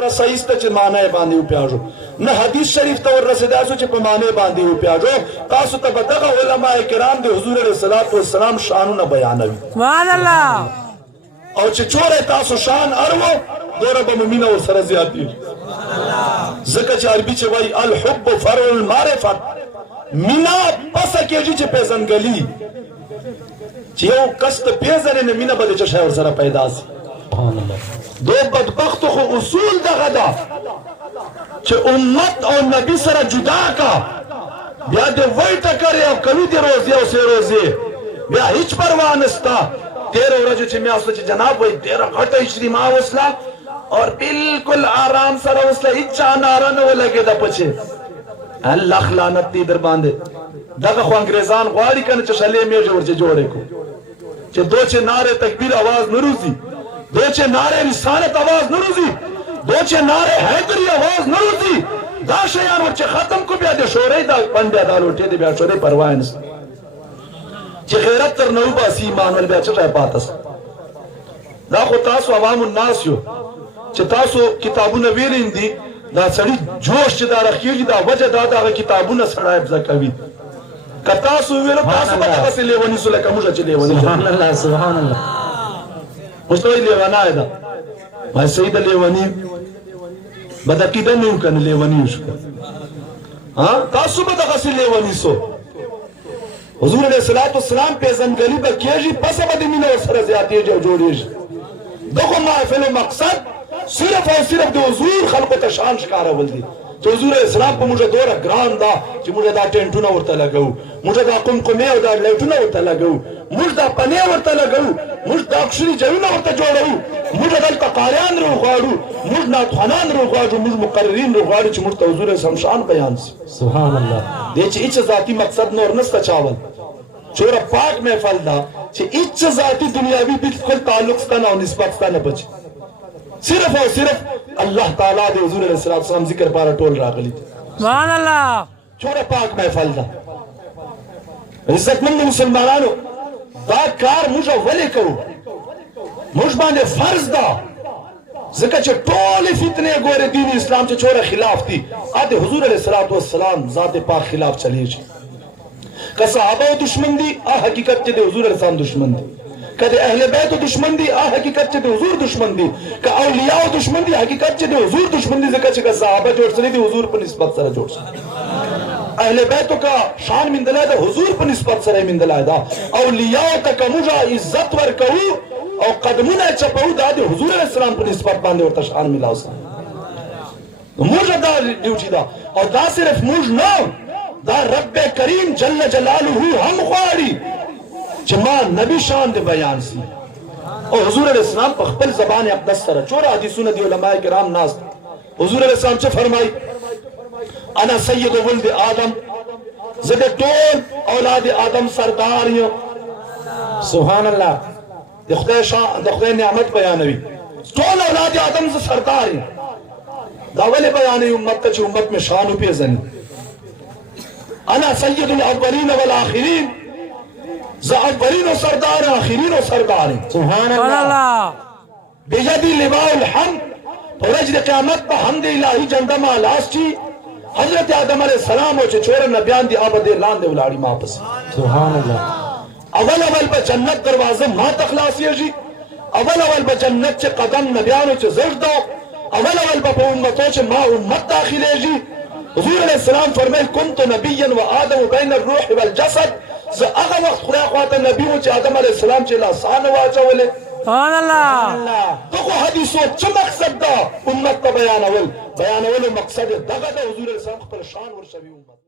रसाइस च माने बांधी प्याजो न हदीस शरीफ तौर रसदासो च माने बांधी प्याजो तासु तब दगा उलमा किराम दे हुजूर सल्लल्लाहु अलैहि वसल्लम शानु न बयानवी सुभान अल्लाह और चोरे तासु शान अरवो दोरब मुमिना और सर ज्यादती ज़का च अरबी च वही अल हुब फरुल मारिफत मिना पस केजी च पेजन गली चियो कस्त पेजन ने मिना बदे च शहर सरा पैदा सी सुभान अल्लाह दो बदबख्त को उसूल दगदा चे उम्मत और नबी सरा जुदा का ब्या दे वैट करे और कभी दे रोजे और से रोजे ब्या हिच परवाह नस्ता तेरे रोजे चे मैं उसने जनाब वही तेरा घटा इश्री माँ उसला और बिल्कुल आराम सरा उसला इच्छा नारा न वो लगे दा पचे अल्लाह लानत ती दर बांधे दगा को अंग्रेजान वारी करने चे शले में जोड़े को चे दो चे नारे तकबीर आवाज नरूजी दोचे नारे रिसालत आवाज नरूजी दोचे नारे हैदरी आवाज नरूजी दाशयान वच्चे खत्म को बिया दे शोरे दा पंडे दा लोटे दे बिया शोरे परवाइंस चे गैरत तर नौबा सी मानल बिया चे पातस दा खो तासो अवाम الناس यो चे तासो किताबु न वीरिंदी दा सड़ी जोश चे दा रखीगी दा वजह दा किताबु न सड़ायब zakavit कतासो वेलो तासो बता से लेवनी सुले कमुजा चे लेवनी सुभान अल्लाह मुस्तोई लेवाना है दा भाई सईद लेवानी बदकीदा नहीं करने लेवानी उसको हाँ तासु बता कैसे लेवानी सो हुजूर अलैहिस्सलातु वस्सलाम पेज़न गली बकियाजी पस बदी मिले सर ज़्यादती जो जोड़ीज देखो महफिल मकसद सिर्फ और सिर्फ दो हुजूर खल्क़ तशान शिकारा बल्दी तो हुजूर इस्लाम को मुझे दोरा ग्रांड दा कि मुझे दा टेंटू ना उड़ता लगाऊ मुझे दा कुमकुमे और दा लेटू ना उड़ता लगाऊ मुझे दा पने उड़ता लगाऊ मुझे दा अक्षरी जवी ना उड़ता जोड़ाऊ मुझे दा तकारियान रो खाड़ू मुझे ना खानान रो खाड़ू मुझे मुकर्रीन रो खाड़ू च मुझे हुजूर शमशान बयान सी सुभान अल्लाह देच इच जाती मकसद नोर नस्ता चावल चोरा पाक में फलदा च इच जाती दुनियावी बिल्कुल ताल्लुक ता ना निस्बत ता ना बच सिर्फ और सिर्फ अल्लाह ताला दे हुजूर अलैहि सलाम जिक्र पारा टोल रागली सुभान अल्लाह छोरे पाक महफल दा इज्जतमंद मुसलमानों दा कार मुझे वली करो मुझ बांधे फर्ज दा ज़का च टोले फितने गोरे दीन इस्लाम च छोरे खिलाफ थी आदे हुजूर अलैहि सलाम जाते पाक खिलाफ चली का सहाबा दुश्मन दी आ हकीकत च दे हुजूर अलैहि दुश्मन दी कदे अहले बैत दुश्मन दी आ हकीकत च दे हुजूर दुश्मन दी का औलिया दुश्मन दी हकीकत च दे हुजूर दुश्मन दी ज़का च का सहाबा जोड़ सने दी हुजूर पर निस्बत सरा जोड़ सने अहले बैत का शान मिंदला दा हुजूर पर निस्बत सरा मिंदला दा औलिया तक मुजा इज्जत वर कहू और कदमुना चपऊ दा दे हुजूर अलैहि सलाम पर निस्बत बांधे और शान मिला उसे मुजा दा ड्यूटी दा और दा सिर्फ मुज ना दा रब्बे करीम जल्ल जलालुहु हम ख्वारी जमा नबी शान दे बयान सी और हुजूर अलैहि सलाम पर खपल ज़बान अक़दस सर चोरा हदीसुन दी उलमाए किराम नास हुजूर अलैहि सलाम से फरमाई अना सय्यद वल्द आदम ज़दे टोल औलाद आदम सरदार यो सुभान अल्लाह दे खुदा शान दे खुदा नेमत बयान हुई टोल औलाद आदम से सरदार यो दावले बयान उम्मत च उम्मत में शान पे जन अना सय्यदुल अव्वलीन वल आखिरीन अव्वलीन और सरदार आखिरीन और सरदार सुभान अल्लाह बेजदी लिवाउल हम्द फरज क़यामत पर हमद इलाही जंदमा लास्टी हजरत आदम अलैहि सलाम और छोरे नबियान दी आबदे लान दे उलाड़ी वापस सुभान अल्लाह अवल अवल पे जन्नत दरवाजे मा तखलासी जी अवल अवल पे जन्नत च कदम नबियान च ज़र्द दो अवल अवल पे उम्मतों च मा उम्मत दाखिले जी हुजूर अलैहि सलाम फरमाए कुन्तु नबिय्यन व आदम बैन अर्रूह वल जसद ज अगर वक्त खुदा ख्वात नबी व आदम अलैहि सलाम च लासान वाचवले सुभान अल्लाह तो को हदीसों च मकसद दा उम्मत का बयान अवल मकसद दगा दा हुजूर अलैहि सलाम पर शान वर शबी उम्मत